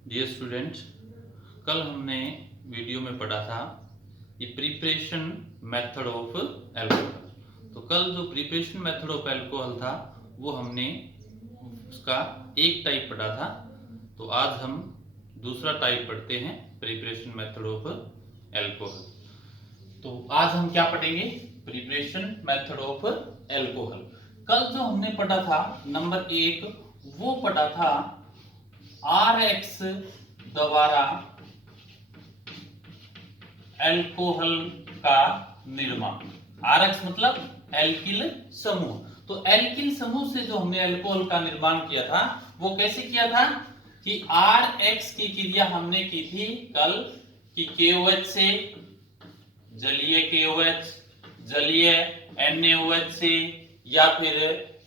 Dear students, कल हमने video में पढ़ा था कि प्रिपरेशन मेथड ऑफ अल्कोहल। तो कल जो प्रिपरेशन मेथड ऑफ अल्कोहल था वो हमने उसका एक टाइप पढ़ा था। तो आज हम दूसरा टाइप पढ़ते हैं, प्रिपरेशन मेथड ऑफ अल्कोहल। तो आज हम क्या पढ़ेंगे? Preparation method of alcohol. कल जो हमने पढ़ा था नंबर 1, वो पढ़ा था RX द्वारा अल्कोहल का निर्माण। RX मतलब एल्किल समूह। तो एल्किल समूह से जो हमने अल्कोहल का निर्माण किया था वो कैसे किया था कि RX की क्रिया हमने की थी कल कि KOH से जलीय KOH, जलीय NaOH से या फिर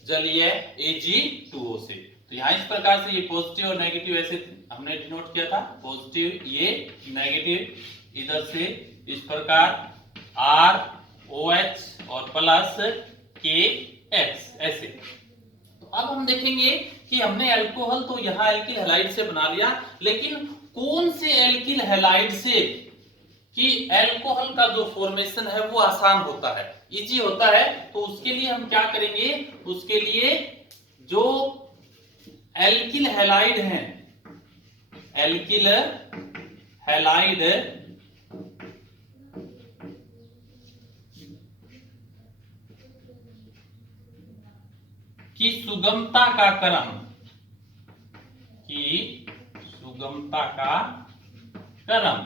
जलीय Ag2O से। तो यहाँ इस प्रकार से ये पॉजिटिव और नेगेटिव ऐसे हमने डिनोट किया था, पॉजिटिव ये, नेगेटिव इधर से, इस प्रकार ROH और प्लस KX ऐसे। तो अब हम देखेंगे कि हमने अल्कोहल तो यहाँ एल्किल हैलाइड से बना लिया, लेकिन कौन से एल्किल हैलाइड से कि अल्कोहल का जो फॉर्मेशन है वो आसान होता है, इजी होता है। तो उसके लिए हम क्या करेंगे? उसके लिए जो एल्किल हैलाइड हैं, एल्किल हैलाइड की सुगमता का क्रम, की सुगमता का क्रम,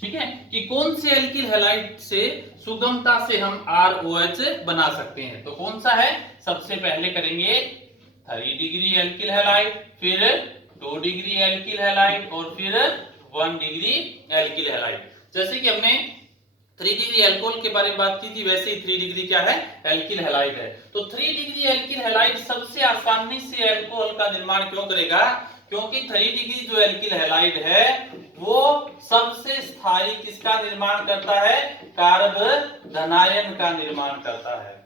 ठीक है, कि कौन से एल्किल हैलाइड से सुगमता से हम ROH बना सकते हैं। तो कौन सा है? सबसे पहले करेंगे 3 डिग्री एल्किल हैलाइड, फिर 2 डिग्री एल्किल हैलाइड और फिर 1 डिग्री एल्किल हैलाइड। जैसे कि हमने 3 डिग्री अल्कोहल के बारे में बात की थी, वैसे ही 3 डिग्री क्या है? एल्किल हैलाइड है। तो 3 डिग्री एल्किल हैलाइड सबसे आसानी से अल्कोहल का निर्माण क्यों करेगा? क्योंकि 3 डिग्री जो एल्किल हैलाइड है वो सबसे स्थायी किसका निर्माण करता है? कार्बोधनायन का निर्माण करता है।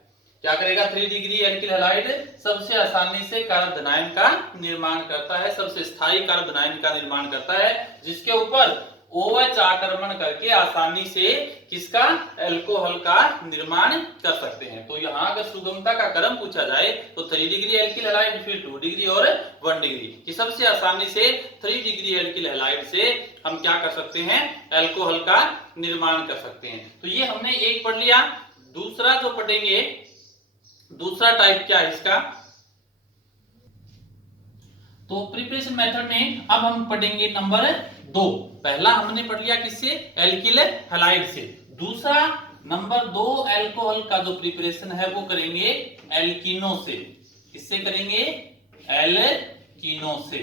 क्या करेगा? 3 डिग्री एल्किल हैलाइड सबसे आसानी से कार्बोधनायन का निर्माण करता है, सबसे स्थायी कार्बोधनायन का निर्माण करता है, जिसके ऊपर OH आक्रमण करके आसानी से किसका? अल्कोहल का निर्माण कर सकते हैं। तो यहाँ अगर सुगमता का क्रम पूछा जाए तो 3 डिग्री एल्किल हैलाइड, फिर 2 डिग्री और 1 डिग्री, कि सबसे आसानी से 3 डिग्री एल्किल हैलाइड से हम क्या कर सकते हैं? अल्कोहल का निर्माण कर सकते हैं। तो ये हमने एक पढ़ लिया। दूसरा जो पढ़ेंगे, दूसरा टाइप क्या है इसका? तो प्रिपरेशन मेथड में अब हम पढ़ेंगे नंबर 2। पहला हमने पढ़ लिया किससे? एल्किल हैलाइड से। दूसरा नंबर 2 अल्कोहल का जो प्रिपरेशन है वो करेंगे एल्किनो से। किससे करेंगे? एल्किनो से।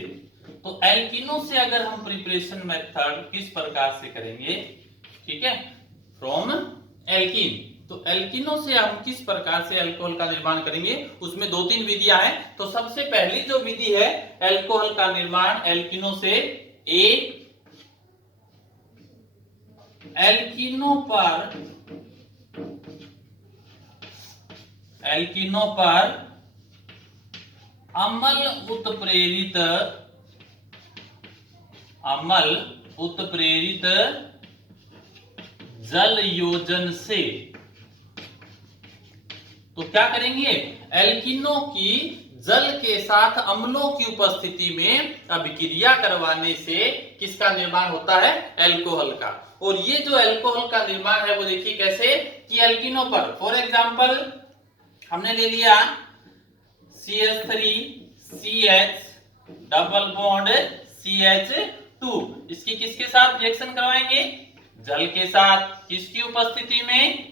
तो एल्किनो से अगर हम प्रिपरेशन मेथड किस प्रकार से करेंगे, ठीक है, फ्रॉम एल्किन, तो एल्किनो से हम किस प्रकार से अल्कोहल का निर्माण करेंगे, उसमें 2-3 विधियां हैं। तो सबसे पहली जो विधि है अल्कोहल का निर्माण एल्किनो से, एल्किनो पर अम्ल उत्प्रेरित जल योजन से। तो क्या करेंगे? एल्किनो की जल के साथ अम्लों की उपस्थिति में अभिक्रिया करवाने से किसका निर्माण होता है? अल्कोहल का। और ये जो अल्कोहल का निर्माण है वो देखिए कैसे कि एल्किनो पर, फॉर एग्जांपल हमने ले लिया CH3CH डबल बॉन्ड CH2, इसकी किसके साथ रिएक्शन करवाएंगे? जल के साथ। किसकी उपस्थिति में?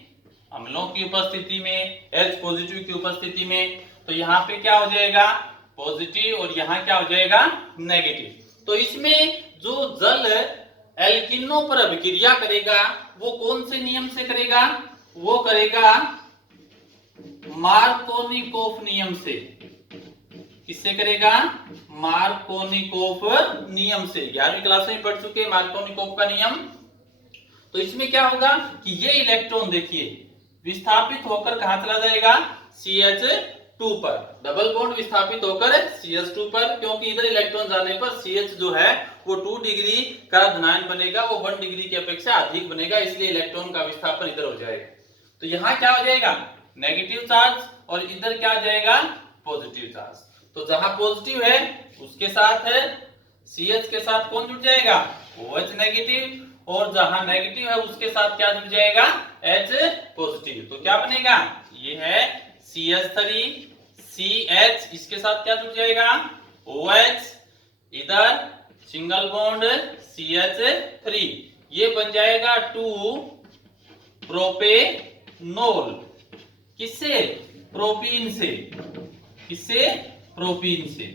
अम्लों की उपस्थिति में, H पॉजिटिव की उपस्थिति में। तो यहाँ पे क्या हो जाएगा? पॉजिटिव, और यहाँ क्या हो जाएगा? नेगेटिव। तो इसमें जो जल एल्किनो पर अभिक्रिया करेगा वो कौन से नियम से करेगा? वो करेगा मार्कोनिकोफ नियम से। किससे करेगा? मार्कोनिकोफ नियम से। 11वीं क्लास में पढ़ चुके हैं मार्कोनिकोफ का नियम। तो इसमें क्या होगा कि ये इलेक्ट्रॉन देखिए विस्थापित होकर कहां चला जाएगा? CH 2 पर, डबल बॉन्ड विस्थापित होकर CH2 पर, क्योंकि इधर इलेक्ट्रॉन जाने पर CH जो है वो 2 डिग्री का धनायन बनेगा, वो 1 डिग्री की अपेक्षा अधिक बनेगा, इसलिए इलेक्ट्रॉन का विस्थापन इधर हो जाएगा। तो यहाँ क्या हो जाएगा, नेगेटिव चार्ज, और इधर क्या आ जाएगा, पॉजिटिव चार्ज। तो जहां पॉजिटिव है उसके साथ है CH के साथ कौन जुड़ जाएगा, OH नेगेटिव, और जहां नेगेटिव है उसके साथ क्या जुड़ जाएगा, H पॉजिटिव। तो क्या बनेगा, ये है CH3 CH, इसके साथ क्या जुड़ जाएगा, OH, इधर सिंगल बॉन्ड CH3, ये बन जाएगा 2 प्रोपेनॉल। किससे, प्रोपीन से, किससे, प्रोपीन से।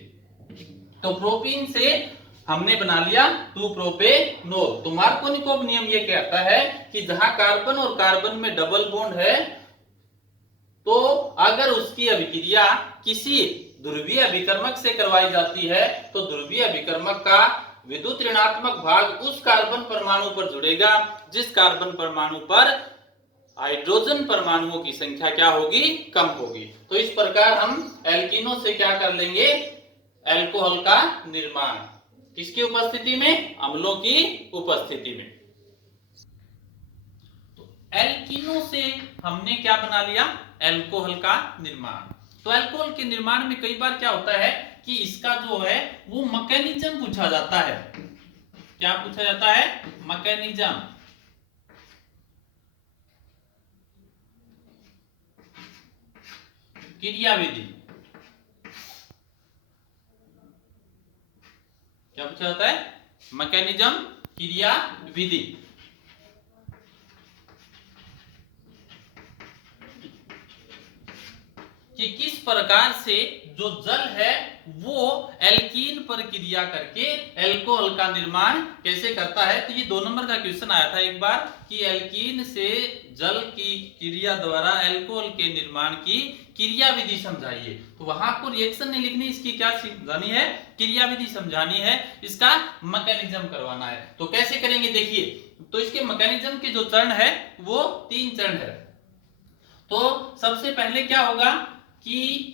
तो प्रोपीन से हमने बना लिया 2 प्रोपेनॉल। तो मार्कोनिकोव नियम ये कहता है कि जहां कार्बन और कार्बन में डबल बॉन्ड है, तो अगर उसकी अभिक्रिया किसी ध्रुवीय अभिकर्मक से करवाई जाती है, तो ध्रुवीय अभिकर्मक का विद्युत ऋणात्मक भाग उस कार्बन परमाणु पर जुड़ेगा जिस कार्बन परमाणु पर हाइड्रोजन परमाणुओं की संख्या क्या होगी, कम होगी। तो इस प्रकार हम एल्कीनों से क्या कर लेंगे, अल्कोहल का निर्माण, किसकी उपस्थिति में, अम्लों की उपस्थिति में। तो एल्कीनों से हमने क्या बना लिया, अल्कोहल का निर्माण। तो अल्कोहल के निर्माण में कई बार क्या होता है कि इसका जो है वो मैकेनिज्म पूछा जाता है। क्या पूछा जाता है, मैकेनिज्म। क्रियाविधि, क्या पूछा जाता है, मैकेनिज्म, क्रियाविधि। कि किस प्रकार से जो जल है वो एल्कीन पर क्रिया करके अल्कोहल का निर्माण कैसे करता है। तो ये 2 नंबर का क्वेश्चन आया था एक बार कि एल्कीन से जल की क्रिया द्वारा अल्कोहल के निर्माण की क्रियाविधि समझाइए। तो वहां आपको रिएक्शन नहीं लिखनी, इसकी क्या समझानी है, क्रियाविधि समझानी है, इसका मैकेनिज्म करवाना है। तो कैसे करेंगे देखिए। तो इसके मैकेनिज्म के जो चरण है वो 3 चरण है। तो सबसे पहले क्या होगा कि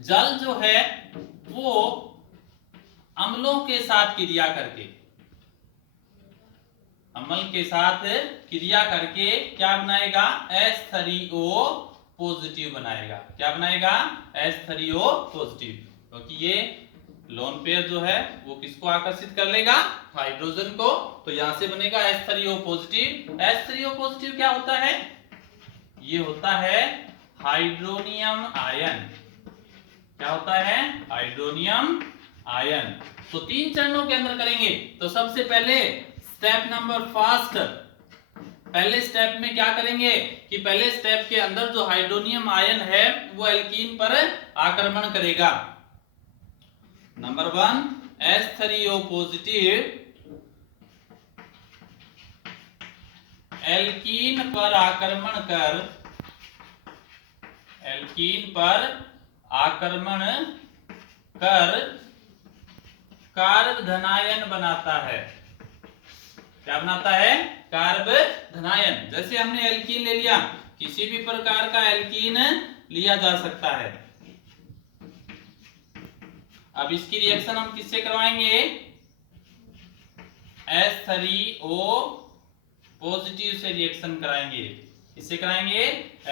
जल जो है वो अम्लों के साथ क्रिया करके, अम्ल के साथ क्रिया करके क्या बनाएगा, H3O पॉजिटिव बनाएगा। क्या बनाएगा, H3O पॉजिटिव, क्योंकि ये लोन पेयर जो है वो किसको आकर्षित कर लेगा, हाइड्रोजन को। तो यहां से बनेगा H3O पॉजिटिव। H3O पॉजिटिव क्या होता है, ये होता है हाइड्रोनियम आयन। क्या होता है, हाइड्रोनियम आयन। तो 3 चरणों के अंदर करेंगे। तो सबसे पहले स्टेप नंबर फर्स्ट, पहले स्टेप में क्या करेंगे कि पहले स्टेप के अंदर जो हाइड्रोनियम आयन है वो एल्कीन पर आक्रमण करेगा। नंबर 1 H3O पॉजिटिव एल्कीन पर आक्रमण कर, एल्कीन पर आक्रमण कर कार्ब धनायन बनाता है। क्या बनाता है, कार्ब धनायन। जैसे हमने एल्कीन ले लिया, किसी भी प्रकार का एल्कीन लिया जा सकता है। अब इसकी रिएक्शन हम किससे करवाएंगे, H3O पॉजिटिव से रिएक्शन कराएंगे। किससे कराएंगे,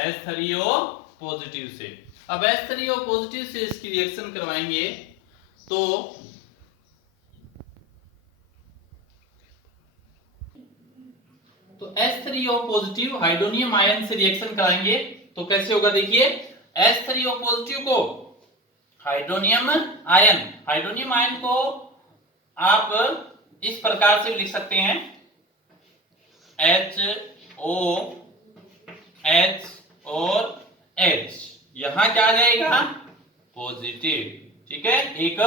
H3O पॉजिटिव से। अब H3O पॉजिटिव से इसकी रिएक्शन करवाएंगे तो H3O पॉजिटिव हाइड्रोनियम आयन से रिएक्शन कराएंगे तो कैसे होगा देखिए। H3O पॉजिटिव को हाइड्रोनियम आयन, हाइड्रोनियम आयन को आप इस प्रकार से लिख सकते हैं HO H और H, यहां क्या आ जाएगा, पॉजिटिव। ठीक है, एक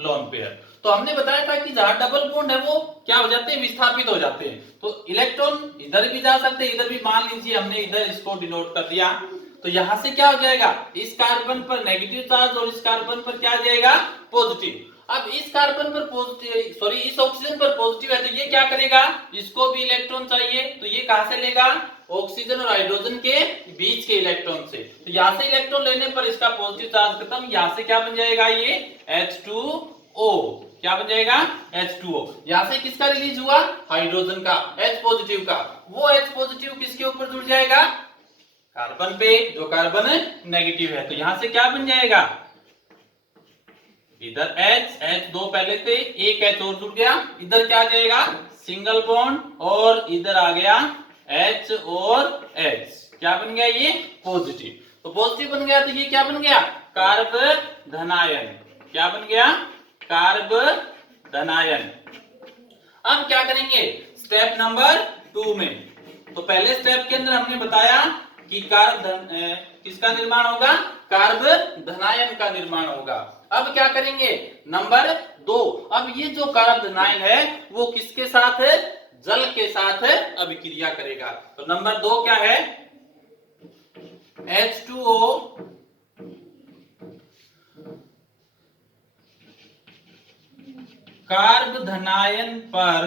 लोन पेयर। तो हमने बताया था कि जहां डबल बॉन्ड है वो क्या हो जाते हैं, विस्थापित हो जाते हैं। तो इलेक्ट्रॉन इधर भी जा सकते हैं, इधर भी। मान लीजिए हमने इधर इसको डिनोट कर दिया, तो यहां से क्या हो जाएगा, इस कार्बन पर नेगेटिव चार्ज और इस कार्बन पर क्या आ जाएगा, पॉजिटिव। अब इस कार्बन पर पॉजिटिव, सॉरी इस ऑक्सीजन पर पॉजिटिव है, तो ये क्या करेगा, इसको भी इलेक्ट्रॉन चाहिए, तो ये कहां से लेगा, ऑक्सीजन और हाइड्रोजन के बीच के इलेक्ट्रॉन से। तो यहां से इलेक्ट्रॉन लेने पर इसका पॉजिटिव चार्ज खत्म, यहां से क्या बन जाएगा ये H2O, क्या बन जाएगा H2O। यहां से किसका रिलीज हुआ, हाइड्रोजन का, H पॉजिटिव का। वो H पॉजिटिव किसके ऊपर जुड़ जाएगा, कार्बन पे, जो कार्बन नेगेटिव है। तो यहां से क्या बन जाएगा, इधर H दो पहले थे, एक H और जुड़ गया, इधर क्या आ जाएगा सिंगल बॉन्ड, और इधर आ गया H और H, क्या बन गया ये पॉजिटिव। तो पॉजिटिव बन गया तो ये क्या बन गया, कार्ब धनायन, क्या बन गया कार्ब धनायन। अब क्या करेंगे स्टेप नंबर 2 में। तो पहले स्टेप के अंदर हमने बताया कि किसका निर्माण होगा, कार्ब धनायन का निर्माण होगा। अब क्या करेंगे नंबर 2, अब ये जो कार्ब धनायन है वो किसके साथ है, जल के साथ अभिक्रिया करेगा। तो नंबर 2 क्या है, H2O कार्ब धनायन पर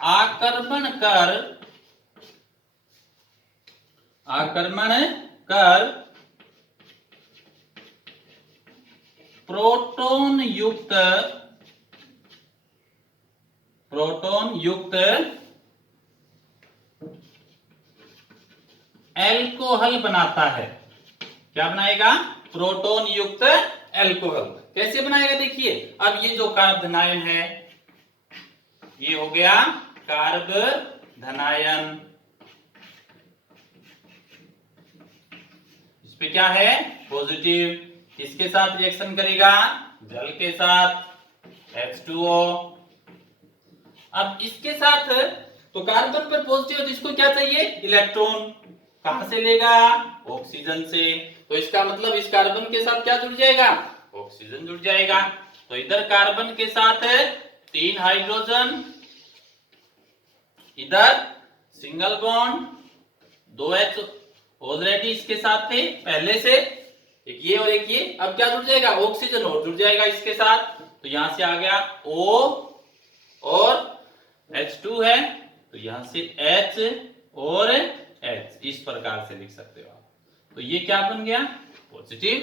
आक्रमण कर प्रोटॉन युक्त एल्कोहल बनाता है। क्या बनाएगा, प्रोटॉन युक्त एल्कोहल। कैसे बनाएगा देखिए, अब ये जो कार्ब धनायन है ये हो गया कार्ब धनायन, इस पे क्या है पॉजिटिव, किसके साथ रिएक्शन करेगा, जल के साथ H2O। अब इसके साथ तो कार्बन पर पॉजिटिव है तो इसको क्या चाहिए, इलेक्ट्रॉन, कहां से लेगा, ऑक्सीजन से। तो इसका मतलब इस कार्बन के साथ क्या जुड़ जाएगा, ऑक्सीजन जुड़ जाएगा। तो इधर कार्बन के साथ 3 हाइड्रोजन, इधर सिंगल बॉन्ड 2 H ऑलरेडी इसके साथ थे पहले से, एक ये और एक ये। अब क्या जुड़ जाएगा, ऑक्सीजन और जुड़ जाएगा इसके साथ। तो यहां से आ गया O और H2 है, तो यहां से H और H, इस प्रकार से लिख सकते हो आप। तो ये क्या बन गया पॉजिटिव,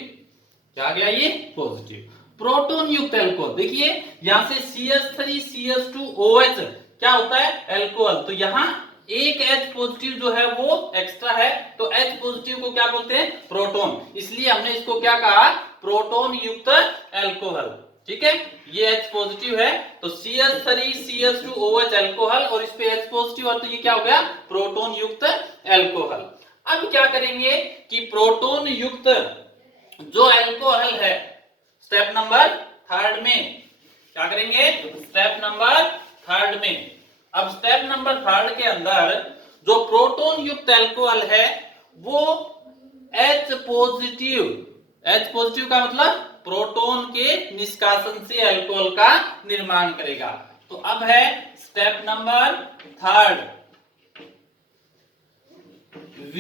क्या गया ये पॉजिटिव। प्रोटॉन युक्त एल्कोहल, देखिए यहां से CH3CH2OH क्या होता है एल्कोहल, तो यहां एक H पॉजिटिव जो है वो एक्स्ट्रा है, तो H पॉजिटिव को क्या बोलते हैं, प्रोटॉन, इसलिए हमने इसको क्या कहा, प्रोटॉन युक्त एल्कोहल। ठीक है, ये H पॉजिटिव है तो CH3CH2OH एल्कोहल, और इस पे H पॉजिटिव है तो ये क्या हो गया प्रोटॉन युक्त एल्कोहल। अब क्या करेंगे कि प्रोटॉन युक्त जो एल्कोहल है स्टेप नंबर 3 में क्या करेंगे, स्टेप नंबर 3 में। अब स्टेप नंबर 3 के अंदर जो प्रोटॉन युक्त एल्कोहल है वो H पॉजिटिव का मतलब प्रोटॉन के निष्कासन से अल्कोहल का निर्माण करेगा। तो अब है स्टेप नंबर 3, V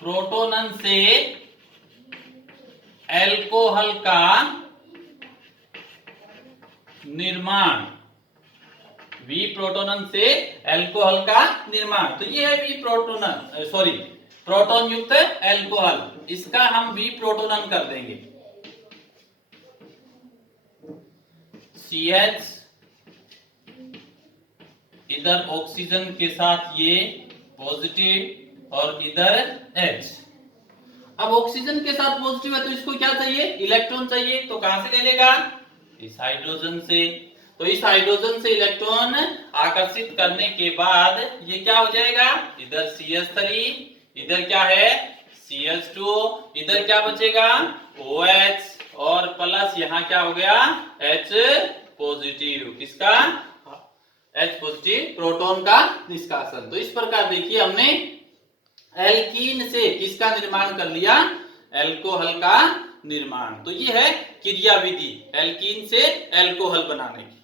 प्रोटोनन से एल्कोहल का निर्माण, V प्रोटोनन से एल्कोहल का निर्माण। तो ये है प्रोटॉन युक्त एल्कोहल, इसका हम V प्रोटोनन कर देंगे। CH इधर ऑक्सीजन के साथ ये पॉजिटिव और इधर H। अब ऑक्सीजन के साथ पॉजिटिव है तो इसको क्या चाहिए, इलेक्ट्रॉन चाहिए, तो कहां से ले लेगा, इस हाइड्रोजन से। तो इस हाइड्रोजन से इलेक्ट्रॉन आकर्षित करने के बाद ये क्या हो जाएगा, इधर CH3, इधर क्या है CH2, इधर क्या बचेगा OH, और प्लस यहाँ क्या हो गया H पॉजिटिव, किसका H पॉजिटिव प्रोटॉन का निष्कासन। तो इस प्रकार देखिए हमने एल्कीन से किसका निर्माण कर लिया, एल्कोहल का निर्माण। तो ये है क्रिया विधि एल्कीन से एल्कोहल बनाने की।